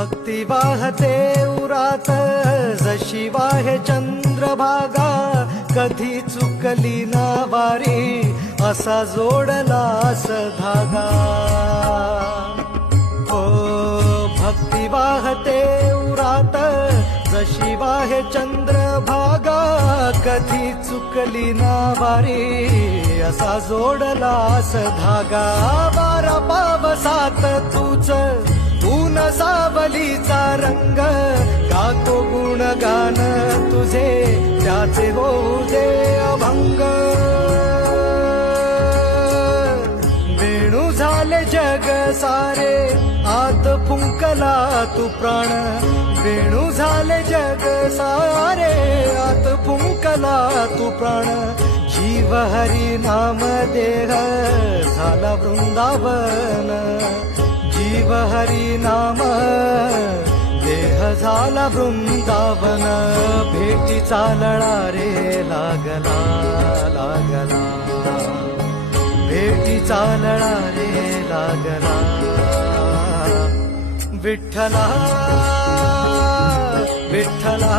भक्ती वाहते उरात जशी वाहे चंद्रभागा, कधी चुकली ना वारी असा जोडलास धागा. हो भक्ती वाहते उरात जशी वाहे चंद्रभागा, कधी चुकली ना वारी असा जोडलास धागा. वारा पावसात तूच ऊन सावलीचा रंग, गातो गुणगान तुझे त्याचे होऊ दे अभंग. वेणू झाले जग सारे आत फुंकला तू प्राण, वेणू झाले जग सारे आत फुंकला तू प्राण. जीव हरी नाम देह झाला वृंदावन, जीव हरी नाम देह झाला वृंदावन. भेटीचा लळा रे लागला लागला, भेटीचा लळा रे लागला. विठ्ठला विठ्ठला